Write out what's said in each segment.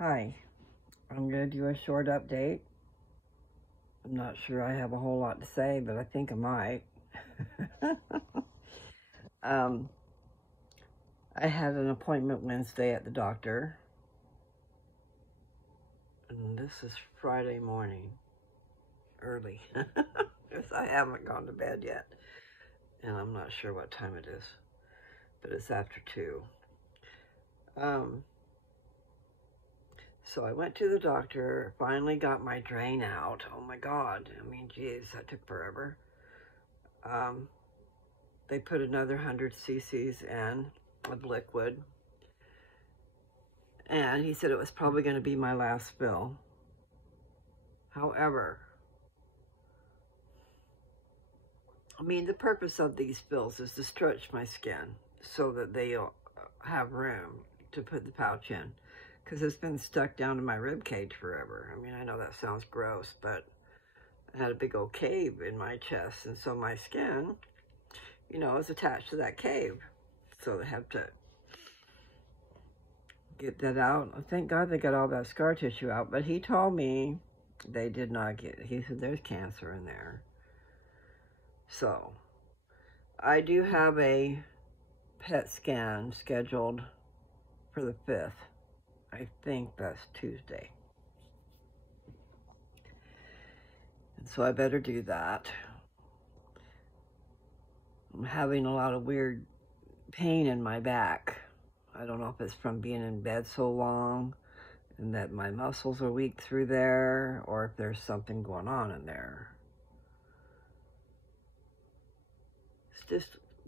Hi, I'm going to do a short update. I'm not sure I have a whole lot to say, but I think I might. um, I had an appointment Wednesday at the doctor, and this is Friday morning, early, because I haven't gone to bed yet, and I'm not sure what time it is, but it's after 2. So I went to the doctor, finally got my drain out. Oh my God, I mean, geez, that took forever. They put another 100 cc's in of liquid, and he said it was probably going to be my last spill. However, I mean, the purpose of these spills is to stretch my skin so that they'll have room to put the pouch in, because it's been stuck down to my rib cage forever. I mean, I know that sounds gross, but I had a big old cave in my chest, and so my skin, is attached to that cave. So they have to get that out. Thank God they got all that scar tissue out, but he told me they did not get it. He said there's cancer in there. So I do have a PET scan scheduled for the 5th. I think that's Tuesday. And so I better do that. I'm having a lot of weird pain in my back. I don't know if it's from being in bed so long and that my muscles are weak through there, or if there's something going on in there.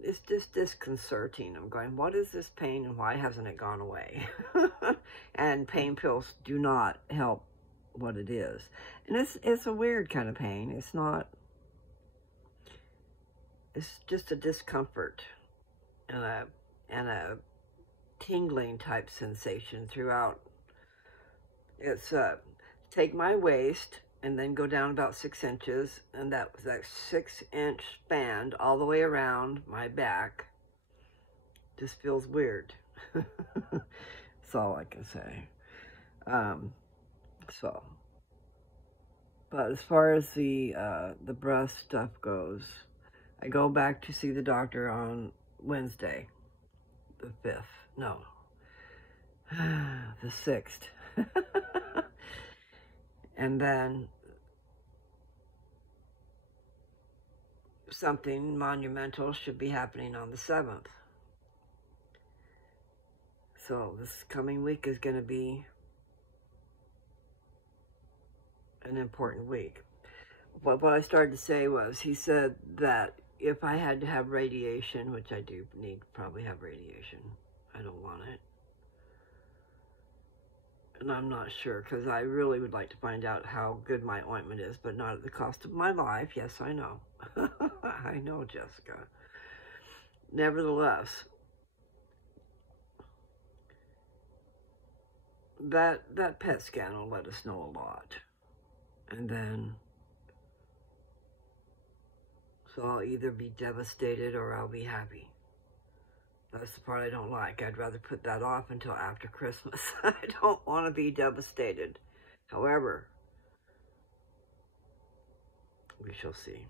It's just disconcerting. I'm going, what is this pain and why hasn't it gone away? And pain pills do not help what it is. And it's a weird kind of pain. It's just a discomfort and a tingling type sensation throughout. It's take my waist and then go down about 6 inches, and that 6-inch span all the way around my back just feels weird. That's all I can say. But as far as the breast stuff goes, I go back to see the doctor on Wednesday, the 5th. No, the 6th. And then something monumental should be happening on the 7th. So this coming week is going to be an important week. What I started to say was, he said that if I had to have radiation, which I do need to probably have radiation, I don't want it. And I'm not sure, because I really would like to find out how good my ointment is, but not at the cost of my life. Yes, I know. I know, Jessica. Nevertheless, that PET scan will let us know a lot. And then, so I'll either be devastated or I'll be happy. That's the part I don't like. I'd rather put that off until after Christmas. I don't want to be devastated. However, we shall see.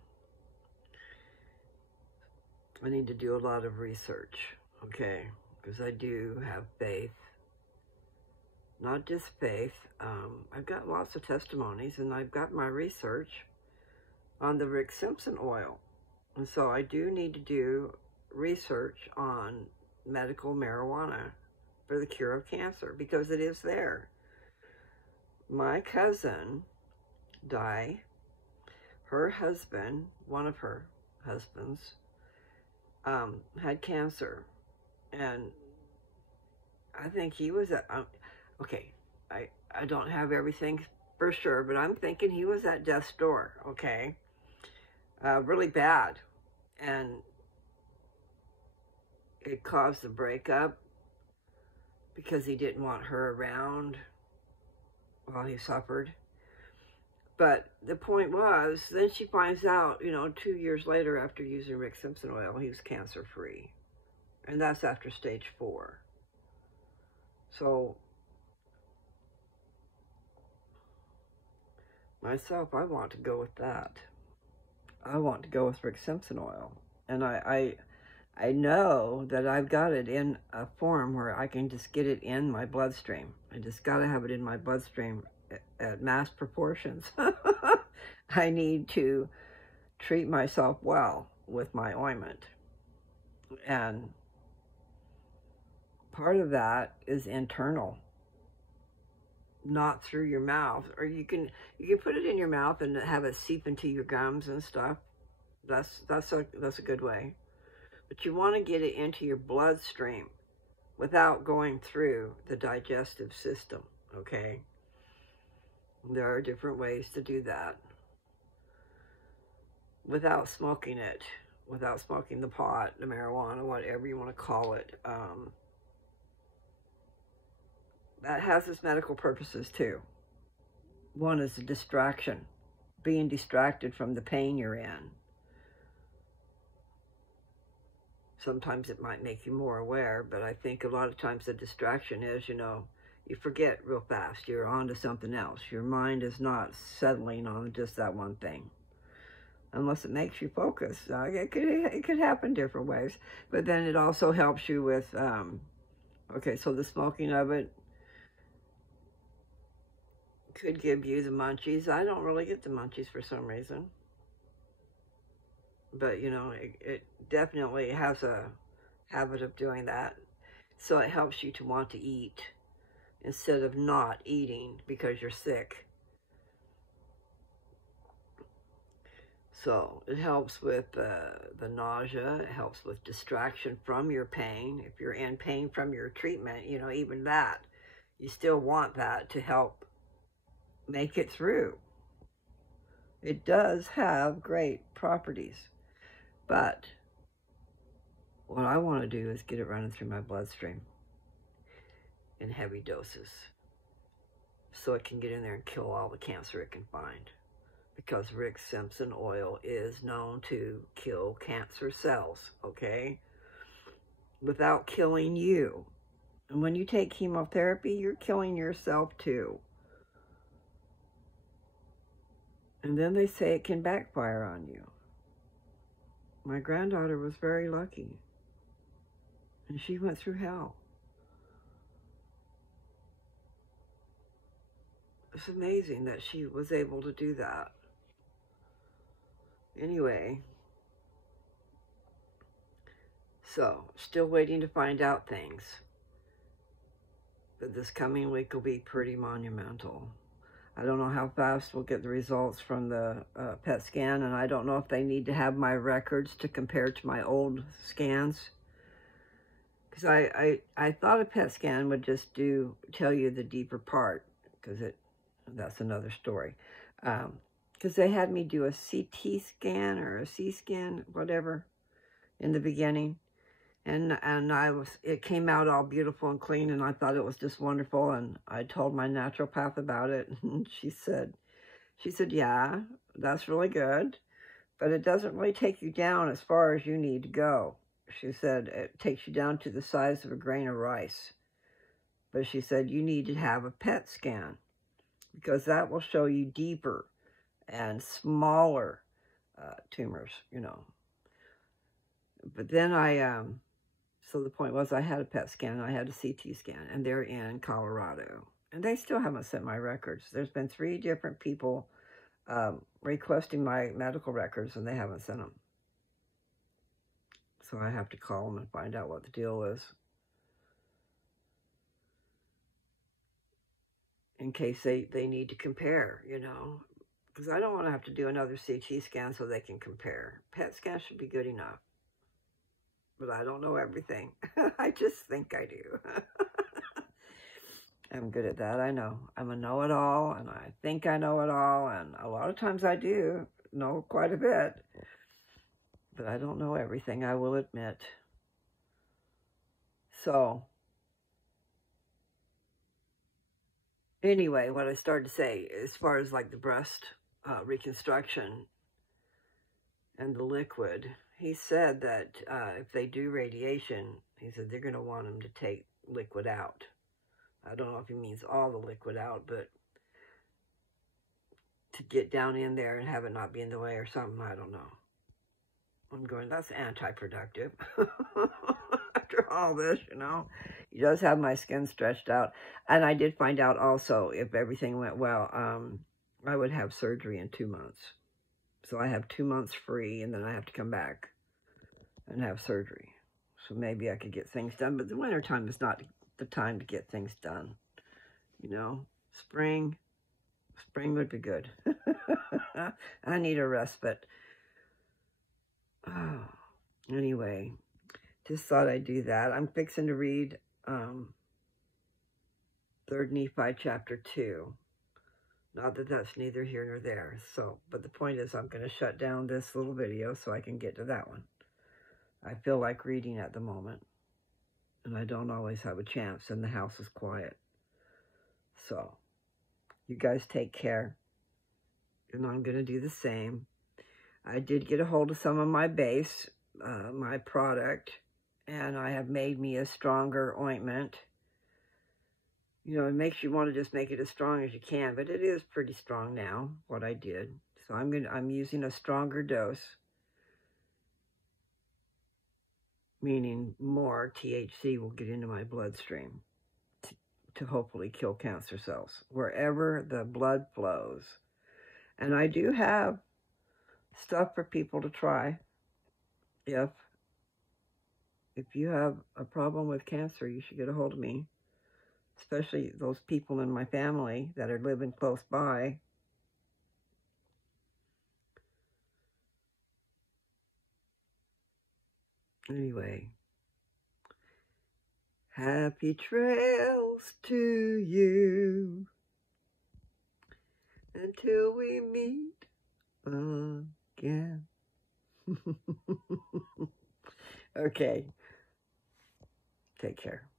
I need to do a lot of research, okay? Because I do have faith. Not just faith. I've got lots of testimonies, and I've got my research on the Rick Simpson oil. And so I do need to do research on medical marijuana for the cure of cancer, because it is there. My cousin, Di, her husband, one of her husbands, had cancer, and I think he was at, okay, I don't have everything for sure, but I'm thinking he was at death's door, okay? Really bad, and it caused the breakup because he didn't want her around while he suffered. But the point was, then she finds out, 2 years later, after using Rick Simpson oil, he was cancer-free. And that's after stage 4. So myself, I want to go with that. I want to go with Rick Simpson oil. And I know that I've got it in a form where I can just get it in my bloodstream. I just got to have it in my bloodstream at mass proportions. I need to treat myself well with my ointment. And part of that is internal, not through your mouth. Or you can put it in your mouth and have it seep into your gums and stuff. That's a good way. But you want to get it into your bloodstream without going through the digestive system, okay? There are different ways to do that. Without smoking it, without smoking the pot, the marijuana, whatever you want to call it. That has its medical purposes too. One is a distraction, being distracted from the pain you're in. Sometimes it might make you more aware, but I think a lot of times the distraction is, you know, you forget real fast. You're on to something else. Your mind is not settling on just that one thing, unless it makes you focus. It could happen different ways, but then it also helps you with, okay, so the smoking of it could give you the munchies. I don't really get the munchies for some reason. But, you know, it definitely has a habit of doing that. So it helps you to want to eat instead of not eating because you're sick. So it helps with the nausea. It helps with distraction from your pain. If you're in pain from your treatment, you know, even that, you still want that to help make it through. It does have great properties. But what I want to do is get it running through my bloodstream in heavy doses so it can get in there and kill all the cancer it can find. Because Rick Simpson oil is known to kill cancer cells, okay? Without killing you. And when you take chemotherapy, you're killing yourself too. And then they say it can backfire on you. My granddaughter was very lucky, and she went through hell. It's amazing that she was able to do that. Anyway, so still waiting to find out things, but this coming week will be pretty monumental. I don't know how fast we'll get the results from the PET scan, and I don't know if they need to have my records to compare to my old scans. Because I thought a PET scan would just tell you the deeper part, because that's another story. Because they had me do a CT scan or a C scan, whatever, in the beginning. And it came out all beautiful and clean, and I thought it was just wonderful. And I told my naturopath about it, and she said, yeah, that's really good, but it doesn't really take you down as far as you need to go. She said it takes you down to the size of a grain of rice. But she said you need to have a PET scan because that will show you deeper and smaller tumors, you know. But then so the point was I had a PET scan and I had a CT scan, and they're in Colorado. And they still haven't sent my records. There's been 3 different people requesting my medical records, and they haven't sent them. So I have to call them and find out what the deal is. In case they need to compare, you know. Because I don't want to have to do another CT scan so they can compare. PET scan should be good enough. But I don't know everything. I just think I do. I'm good at that, I know. I'm a know-it-all, and I think I know it all, and a lot of times I do know quite a bit. But I don't know everything, I will admit. So, anyway, what I started to say, as far as like the breast reconstruction and the liquid, he said that if they do radiation, he said they're going to want them to take liquid out. I don't know if he means all the liquid out, but to get down in there and have it not be in the way or something. I don't know. I'm going, that's anti-productive. After all this, you know. He does have my skin stretched out. And I did find out also, if everything went well, I would have surgery in 2 months. So I have 2 months free, and then I have to come back and have surgery. So maybe I could get things done. But the wintertime is not the time to get things done. You know, spring would be good. I need a respite. Oh, anyway, just thought I'd do that. I'm fixing to read 3rd Nephi chapter 2. Not that that's neither here nor there. So, but the point is I'm going to shut down this little video so I can get to that one. I feel like reading at the moment. And I don't always have a chance, and the house is quiet. So, you guys take care. And I'm going to do the same. I did get a hold of some of my base, my product, and I have made me a stronger ointment. You know, it makes you want to just make it as strong as you can, but it is pretty strong now, what I did. So I'm using a stronger dose, meaning more THC will get into my bloodstream to hopefully kill cancer cells wherever the blood flows. And I do have stuff for people to try. If you have a problem with cancer, you should get a hold of me. Especially those people in my family that are living close by. Anyway, happy trails to you until we meet again. Okay. Take care.